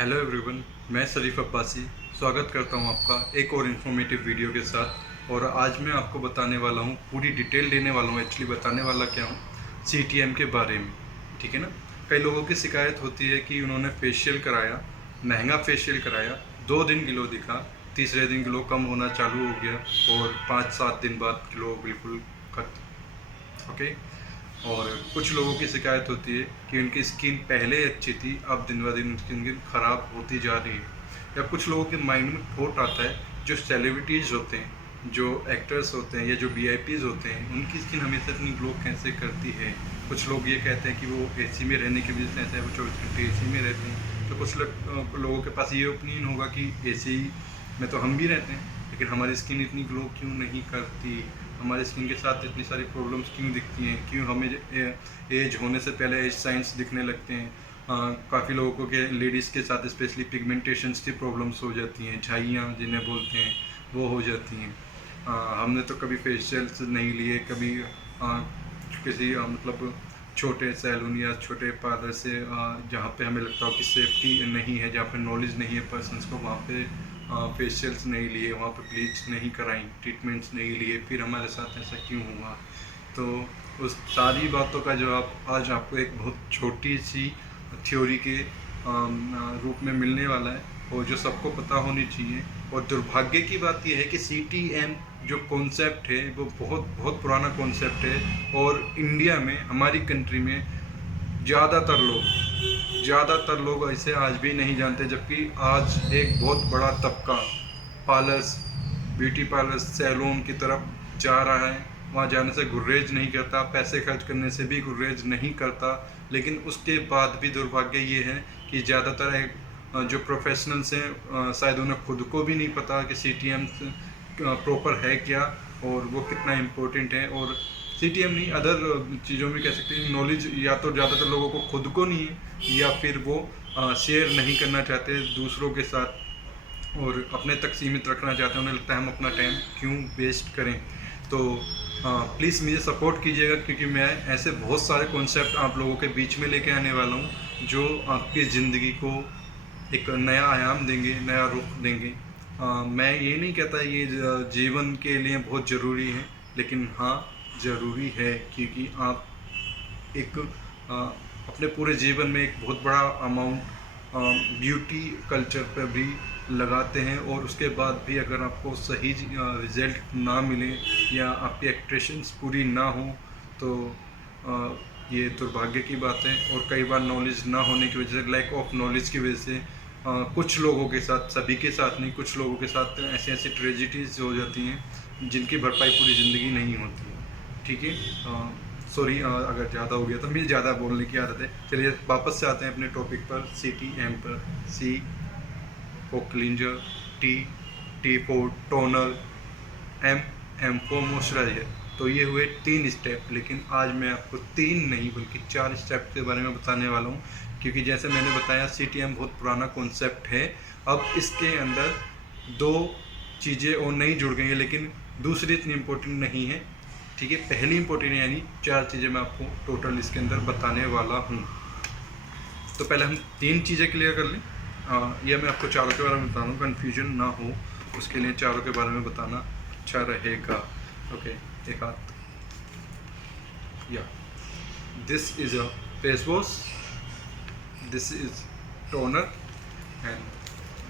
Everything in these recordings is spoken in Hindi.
हेलो एवरीवन, मैं शरीफ अब्बासी स्वागत करता हूं आपका एक और इन्फॉर्मेटिव वीडियो के साथ। और आज मैं आपको बताने वाला हूं, पूरी डिटेल देने वाला हूं। एक्चुअली बताने वाला क्या हूं, सीटीएम के बारे में। ठीक है ना। कई लोगों की शिकायत होती है कि उन्होंने फेशियल कराया, महंगा फेशियल कराया, 2 दिन ग्लो दिखा, तीसरे दिन ग्लो कम होना चालू हो गया और 5-7 दिन बाद ग्लो बिल्कुल खत्म। ओके। और कुछ लोगों की शिकायत होती है कि उनकी स्किन पहले अच्छी थी, अब दिन ब दिन उनकी स्किन खराब होती जा रही है। या कुछ लोगों के माइंड में थॉट आता है, जो सेलिब्रिटीज़ होते हैं, जो एक्टर्स होते हैं या जो वीआईपीज़ होते हैं, उनकी स्किन हमेशा इतनी ग्लो कैसे करती है। कुछ लोग ये कहते हैं कि वो एसी में रहने की वजह से ऐसा है, वो 24 घंटे एसी में रहते हैं। तो कुछ लोगों के पास ये ओपिनियन होगा कि एसी में तो हम भी रहते हैं, लेकिन हमारी स्किन इतनी ग्लो क्यों नहीं करती, हमारी स्किन के साथ इतनी सारी प्रॉब्लम्स क्यों दिखती हैं, क्यों हमें एज होने से पहले एज साइंस दिखने लगते हैं। काफ़ी लोगों को के लेडीज़ के साथ स्पेशली पिगमेंटेशंस की प्रॉब्लम्स हो जाती हैं, झाइयाँ जिन्हें बोलते हैं, वो हो जाती हैं। हमने तो कभी फेशियल्स नहीं लिए, कभी किसी मतलब छोटे सैलून या छोटे पार्लर से जहाँ पे हमें लगता हो कि सेफ्टी नहीं है, जहाँ पे नॉलेज नहीं है पर्सनस को, वहाँ पे फेशियल्स नहीं लिए, वहाँ पे ब्लीच नहीं कराई, ट्रीटमेंट्स नहीं लिए, फिर हमारे साथ ऐसा क्यों हुआ। तो उस सारी बातों का जवाब आज आपको एक बहुत छोटी सी थ्योरी के रूप में मिलने वाला है, और जो सबको पता होनी चाहिए। और दुर्भाग्य की बात यह है कि सीटीएम जो कॉन्सेप्ट है वो बहुत बहुत पुराना कॉन्सेप्ट है, और इंडिया में, हमारी कंट्री में ज़्यादातर लोग ऐसे आज भी नहीं जानते। जबकि आज एक बहुत बड़ा तबका पार्लर्स, ब्यूटी पार्लर्स, सैलून की तरफ जा रहा है। वहाँ जाने से गुर्रेज नहीं करता, पैसे खर्च करने से भी गुर्रेज नहीं करता। लेकिन उसके बाद भी दुर्भाग्य ये है कि ज़्यादातर जो प्रोफेशनल्स हैं, शायद उन्हें खुद को भी नहीं पता कि सीटीएम प्रॉपर है क्या और वो कितना इम्पोर्टेंट है। और सीटीएम नहीं, अदर चीज़ों में कह सकते हैं, नॉलेज या तो ज़्यादातर लोगों को खुद को नहीं है, या फिर वो शेयर नहीं करना चाहते दूसरों के साथ और अपने तक सीमित रखना चाहते हैं। उन्हें लगता है हम अपना टाइम क्यों वेस्ट करें। तो प्लीज़ मुझे सपोर्ट कीजिएगा, क्योंकि मैं ऐसे बहुत सारे कॉन्सेप्ट आप लोगों के बीच में लेके आने वाला हूँ जो आपकी ज़िंदगी को एक नया आयाम देंगे, नया रुख देंगे। मैं ये नहीं कहता ये जीवन के लिए बहुत ज़रूरी है, लेकिन हाँ ज़रूरी है, क्योंकि आप एक अपने पूरे जीवन में एक बहुत बड़ा अमाउंट ब्यूटी कल्चर पर भी लगाते हैं, और उसके बाद भी अगर आपको सही रिज़ल्ट ना मिले या आपकी एक्सप्रेशंस पूरी ना हो, तो ये दुर्भाग्य की बात है। और कई बार नॉलेज ना होने की वजह से, लैक ऑफ नॉलेज की वजह से, कुछ लोगों के साथ, सभी के साथ नहीं, कुछ लोगों के साथ ऐसी ऐसी ट्रेजिडीज़ हो जाती हैं जिनकी भरपाई पूरी ज़िंदगी नहीं होती है। ठीक है। सॉरी अगर ज़्यादा हो गया तो, मुझे ज़्यादा बोलने की आदत है। चलिए वापस से आते हैं अपने टॉपिक पर, सीटीएम पर। C for cleanser, T for toner, M for moisturiser. तो ये हुए 3 स्टेप, लेकिन आज मैं आपको 3 नहीं बल्कि 4 स्टेप के बारे में बताने वाला हूँ, क्योंकि जैसे मैंने बताया सीटीएम बहुत पुराना कॉन्सेप्ट है। अब इसके अंदर 2 चीज़ें और नई जुड़ गई हैं, लेकिन दूसरी इतनी इम्पोर्टेंट नहीं है। ठीक है, पहली इंपॉर्टेंट यानी 4 चीज़ें मैं आपको टोटल इसके अंदर बताने वाला हूँ। तो पहले हम 3 चीज़ें क्लियर कर लें। यह मैं आपको चारों के बारे में बता रहा हूँ, कन्फ्यूजन ना हो उसके लिए चारों के बारे में बताना अच्छा रहेगा। ओके, एक हाथ। या this is a face wash, this is toner and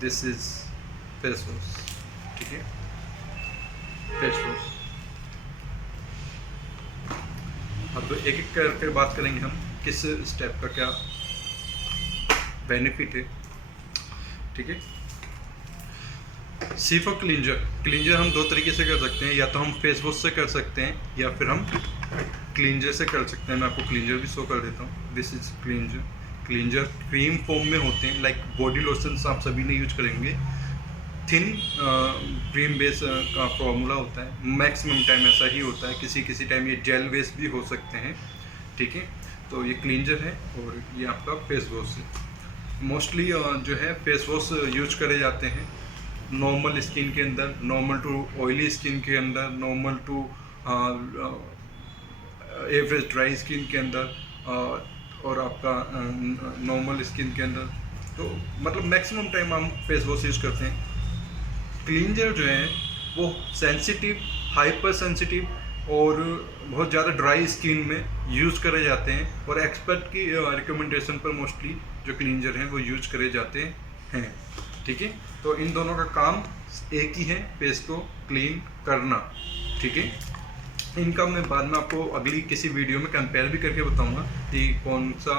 this is face wash. ठीक है, फेस वॉश। अब एक एक करके बात करेंगे हम किस स्टेप का क्या बेनिफिट है। ठीक है। सी फॉर क्लींजर हम 2 तरीके से कर सकते हैं, या तो हम फेस वॉश से कर सकते हैं या फिर हम क्लींजर से कर सकते हैं। मैं आपको क्लींजर भी शो कर देता हूँ। This is cleanser cream form में होते हैं, लाइक बॉडी लोशंस आप सभी ने यूज करेंगे। थिन क्रीम बेस का फॉर्मूला होता है, मैक्सिमम टाइम ऐसा ही होता है, किसी किसी टाइम ये जेल बेस भी हो सकते हैं। ठीक है, तो ये क्लींजर है और ये आपका फेस वॉश है। मोस्टली जो है फेस वॉश यूज करे जाते हैं नॉर्मल स्किन के अंदर, नॉर्मल टू ऑयली स्किन के अंदर, normal to average dry skin के अंदर, और आपका नॉर्मल स्किन के अंदर। तो मतलब मैक्सिमम टाइम हम फेस वॉश यूज़ करते हैं। क्लींजर जो है वो सेंसिटिव, हाइपर सेंसिटिव और बहुत ज़्यादा ड्राई स्किन में यूज़ करे जाते हैं, और एक्सपर्ट की रिकमेंडेशन पर मोस्टली जो क्लींजर हैं वो यूज करे जाते हैं। ठीक है, तो इन दोनों का काम एक ही है, फेस को क्लीन करना। ठीक है, इनका मैं बाद में आपको अगली किसी वीडियो में कंपेयर भी करके बताऊंगा कि कौन सा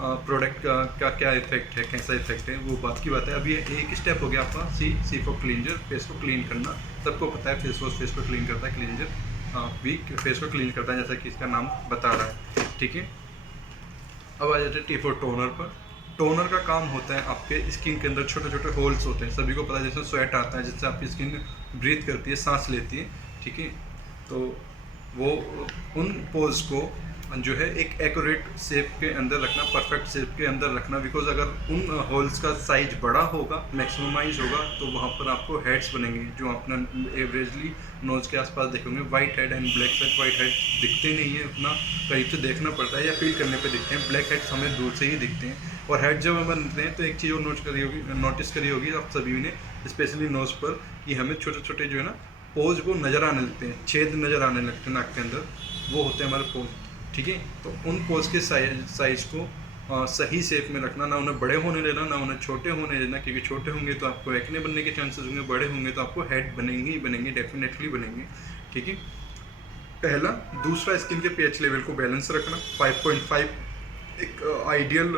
प्रोडक्ट का क्या इफेक्ट है, कैसा इफेक्ट है, वो बात की बात है। अभी एक स्टेप हो गया आपका सी फॉर क्लींजर, फेस को क्लीन करना। सबको पता है फेस वॉश फेस को क्लीन करता है, क्लींजर भी फेस को क्लीन करता है, जैसा कि इसका नाम बता रहा है। ठीक है, अब आ जाते हैं टी फॉर टोनर पर। टोनर का काम होता है आपके स्किन के अंदर छोटे छोटे होल्स होते हैं, सभी को पता है, जैसे स्वेट आता है जिससे आपकी स्किन ब्रीथ करती है, सांस लेती है। ठीक है, तो वो उन पोर्स को जो है एक एक्यूरेट शेप के अंदर रखना, परफेक्ट शेप के अंदर रखना। बिकॉज अगर उन होल्स का साइज बड़ा होगा, मैक्सिममाइज होगा, तो वहाँ पर आपको हेड्स बनेंगे जो अपना एवरेजली नोज के आसपास देखेंगे। White head and black head, white head दिखते नहीं है उतना, करीब से देखना पड़ता है या फील करने पे दिखते हैं। ब्लैक हेड्स हमें दूर से ही दिखते हैं। और हेड जब हम बनते हैं तो एक चीज़ और नोटिस करी होगी आप सभी ने, स्पेशली नोज पर, कि हमें छोटे छोटे जो है ना पोज वो नज़र आने लगते हैं, छेद नज़र आने लगते हैं नाक के अंदर, वो होते हैं हमारे पोज। ठीक है, तो उन पोज के साइज को सही शेप में रखना, ना उन्हें बड़े होने देना, ना उन्हें छोटे होने देना, क्योंकि छोटे होंगे तो आपको एक्ने बनने के चांसेस होंगे, बड़े होंगे तो आपको हेड बनेंगे ही बनेंगे, डेफिनेटली बनेंगे। ठीक है, पहला। दूसरा, स्किन के पीएच लेवल को बैलेंस रखना। 5.5 एक आइडियल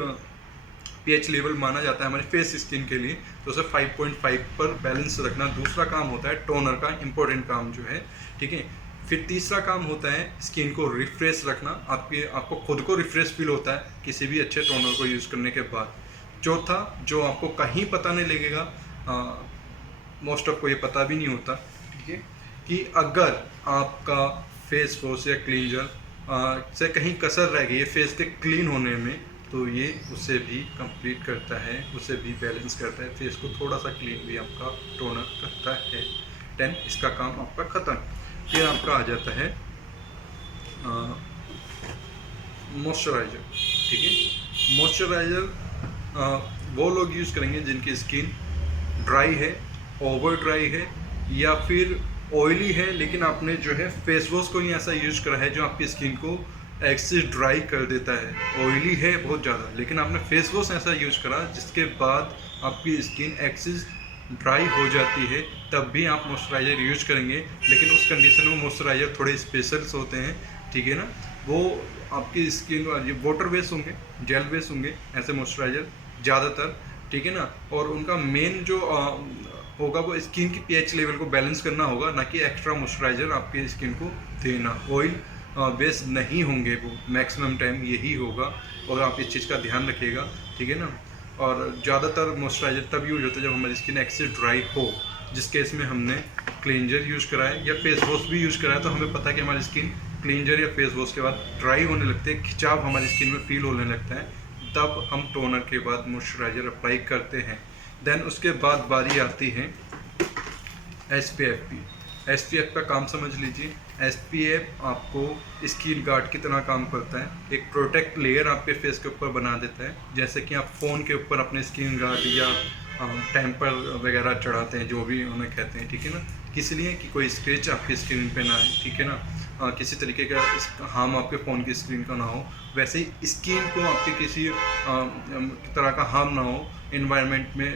पीएच लेवल माना जाता है हमारे फेस स्किन के लिए, तो उसे 5.5 पर बैलेंस रखना दूसरा काम होता है टोनर का, इंपॉर्टेंट काम जो है। ठीक है, फिर तीसरा काम होता है स्किन को रिफ्रेश रखना। आपको खुद को रिफ्रेश फील होता है किसी भी अच्छे टोनर को यूज़ करने के बाद। चौथा, जो आपको कहीं पता नहीं लगेगा, मोस्ट ऑफ को ये पता भी नहीं होता, ठीक है, कि अगर आपका फेस वॉश या क्लींजर से कहीं कसर रह गई है फेस के क्लीन होने में, तो ये उसे भी कंप्लीट करता है, उसे भी बैलेंस करता है, फेस को थोड़ा सा क्लीन भी आपका टोनर करता है। 10, इसका काम आपका ख़त्म। फिर आपका आ जाता है मॉइस्चराइज़र। ठीक है, मॉइस्चराइज़र वो लोग यूज़ करेंगे जिनकी स्किन ड्राई है, ओवर ड्राई है, या फिर ऑयली है, लेकिन आपने जो है फेस वॉश को ही ऐसा यूज़ करा है जो आपकी स्किन को एक्सेस ड्राई कर देता है। ऑयली है बहुत ज़्यादा, लेकिन आपने फेस वॉश ऐसा यूज़ करा जिसके बाद आपकी स्किन एक्सेस ड्राई हो जाती है, तब भी आप मॉइस्चराइज़र यूज करेंगे। लेकिन उस कंडीशन में मॉइस्चराइज़र थोड़े स्पेशल्स होते हैं, ठीक है ना, वो आपकी स्किन वाटर बेस होंगे, जेल बेस होंगे ऐसे मॉइस्चराइज़र ज़्यादातर, ठीक है ना। और उनका मेन जो होगा वो स्किन की पीएच लेवल को बैलेंस करना होगा, ना कि एक्स्ट्रा मॉइस्चराइज़र आपकी स्किन को देना। ऑयल बेस नहीं होंगे वो, मैक्सिमम टाइम यही होगा, और आप इस चीज़ का ध्यान रखिएगा, ठीक है ना। और ज़्यादातर मॉइस्चराइज़र तब यूज होता है जब हमारी स्किन एक्सेस ड्राई हो, जिस केस में हमने क्लींजर यूज़ करा है या फेस वॉश भी यूज़ करा है, तो हमें पता है कि हमारी स्किन क्लींजर या फेस वॉश के बाद ड्राई होने लगती है, खिंचाव हमारी स्किन में फील होने लगता है, तब हम टोनर के बाद मॉइस्चराइज़र अप्लाई करते हैं। देन उसके बाद बारी आती है SPF की। SPF का काम समझ लीजिए। SPF आपको स्किन गार्ड की तरह काम करता है, एक प्रोटेक्ट लेयर आपके फेस के ऊपर बना देता है, जैसे कि आप फ़ोन के ऊपर अपने स्किन गार्ड या टेम्पर वगैरह चढ़ाते हैं, जो भी उन्हें कहते हैं, ठीक है ना, किस लिए, कि कोई स्क्रैच आपकी स्किन पे ना आए, ठीक है ना, किसी तरीके का हार्म आपके फ़ोन की स्क्रीन का ना हो। वैसे ही स्किन को आपके किसी तरह का हार्म ना हो इन्वायरमेंट में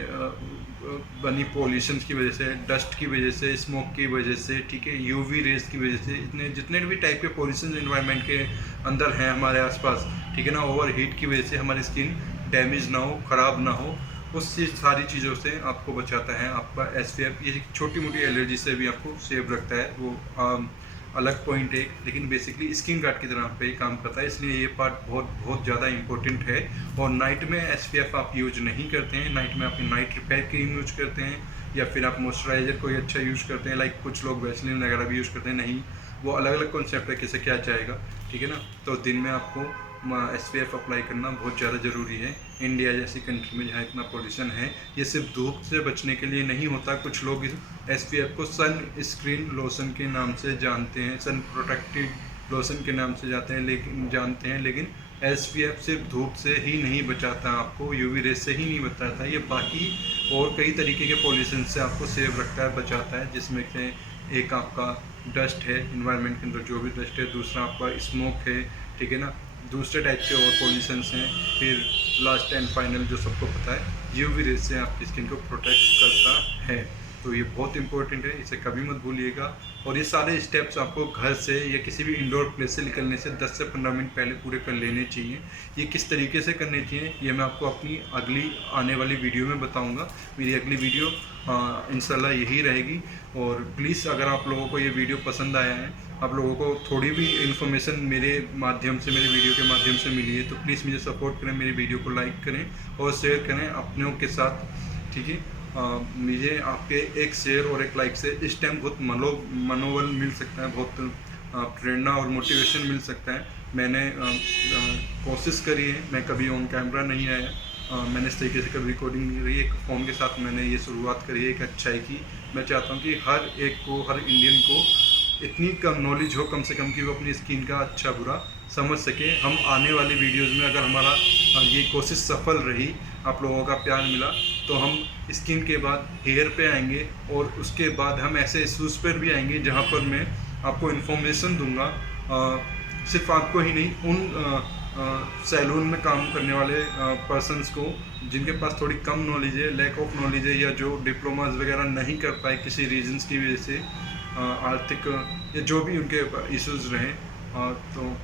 बनी पॉल्यूशन की वजह से, डस्ट की वजह से, स्मोक की वजह से, ठीक है, UV रेज की वजह से, इतने जितने भी टाइप के पॉल्यूशन इन्वायरमेंट के अंदर हैं हमारे आसपास, ठीक है ना, ओवर हीट की वजह से हमारी स्किन डैमेज ना हो, ख़राब ना हो, उस सारी चीज़ों से आपको बचाता है आपका SPF। ये छोटी मोटी एलर्जी से भी आपको सेव रखता है, वो अलग पॉइंट है, लेकिन बेसिकली स्किन गार्ड की तरह पे काम करता है, इसलिए ये पार्ट बहुत ज़्यादा इंपॉर्टेंट है। और नाइट में SPF आप यूज नहीं करते हैं, नाइट में आप नाइट रिपेयर क्रीम यूज करते हैं, या फिर आप मॉइस्चराइज़र कोई अच्छा यूज़ करते हैं, लाइक कुछ लोग वैसलीन वगैरह भी यूज़ करते हैं। नहीं, वो अलग अलग कॉन्सेप्ट है, किसे क्या चाहेगा, ठीक है ना। तो दिन में आपको SPF अप्लाई करना बहुत ज़्यादा ज़रूरी है। इंडिया जैसी कंट्री में जहाँ इतना पॉल्यूशन है, ये सिर्फ धूप से बचने के लिए नहीं होता। कुछ लोग SPF को सन स्क्रीन लोशन के नाम से जानते हैं, सन प्रोटेक्टिव लोशन के नाम से जानते हैं, लेकिन SPF सिर्फ धूप से ही नहीं बचाता आपको, यूवी रेस से ही नहीं बचाता, ये बाकी और कई तरीके के पॉल्यूशन से आपको सेव रखता है, बचाता है, जिसमें से एक आपका डस्ट है, इन्वायरमेंट के अंदर जो भी डस्ट है, दूसरा आपका स्मोक है, ठीक है ना, दूसरे टाइप के और पॉल्यूशंस हैं, फिर लास्ट एंड फाइनल जो सबको पता है यूवी रेस से आपकी स्किन को प्रोटेक्ट करता है। तो ये बहुत इंपॉर्टेंट है, इसे कभी मत भूलिएगा। और ये सारे स्टेप्स आपको घर से या किसी भी इंडोर प्लेस से निकलने से 10 से 15 मिनट पहले पूरे कर लेने चाहिए। ये किस तरीके से करने चाहिए ये मैं आपको अपनी अगली आने वाली वीडियो में बताऊंगा। मेरी अगली वीडियो इंशाल्लाह यही रहेगी। और प्लीज़ अगर आप लोगों को ये वीडियो पसंद आया है, आप लोगों को थोड़ी भी इन्फॉर्मेशन मेरे माध्यम से, मेरे वीडियो के माध्यम से मिली है, तो प्लीज़ मुझे सपोर्ट करें, मेरी वीडियो को लाइक करें और शेयर करें अपनों के साथ, ठीक है। मुझे आपके एक शेयर और एक लाइक से इस टाइम बहुत मनोबल मिल सकता है, बहुत प्रेरणा और मोटिवेशन मिल सकता है। मैंने कोशिश करी है, मैं कभी ऑन कैमरा नहीं आया, मैंने इस तरीके से कभी रिकॉर्डिंग नहीं रही, एक फ़ोन के साथ मैंने ये शुरुआत करी है एक अच्छाई की। मैं चाहता हूँ कि हर एक को, हर इंडियन को इतनी कम नॉलेज हो कम से कम कि वो अपनी स्किन का अच्छा बुरा समझ सके। हम आने वाली वीडियोज़ में अगर हमारा ये कोशिश सफल रही, आप लोगों का प्यार मिला, तो हम स्किन के बाद हेयर पे आएंगे और उसके बाद हम ऐसे इशूज़ पर भी आएंगे जहाँ पर मैं आपको इन्फॉर्मेशन दूंगा, सिर्फ आपको ही नहीं, उन सैलून में काम करने वाले पर्सनस को जिनके पास थोड़ी कम नॉलेज है, लैक ऑफ नॉलेज है, या जो डिप्लोमाज वगैरह नहीं कर पाए किसी रीजंस की वजह से, आर्थिक या जो भी उनके इश्यूज़ रहे, तो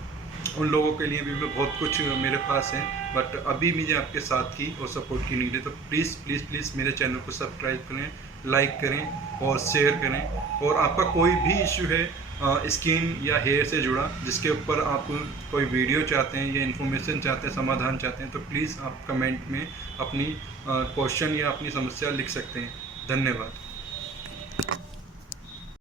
उन लोगों के लिए भी मैं बहुत कुछ मेरे पास है। बट अभी मुझे आपके साथ की और सपोर्ट की नीड है, तो प्लीज़ प्लीज़ प्लीज़ मेरे चैनल को सब्सक्राइब करें, लाइक करें और शेयर करें। और आपका कोई भी इशू है स्किन या हेयर से जुड़ा, जिसके ऊपर आप कोई वीडियो चाहते हैं या इन्फॉर्मेशन चाहते हैं, समाधान चाहते हैं, तो प्लीज़ आप कमेंट में अपनी क्वेश्चन या अपनी समस्या लिख सकते हैं। धन्यवाद।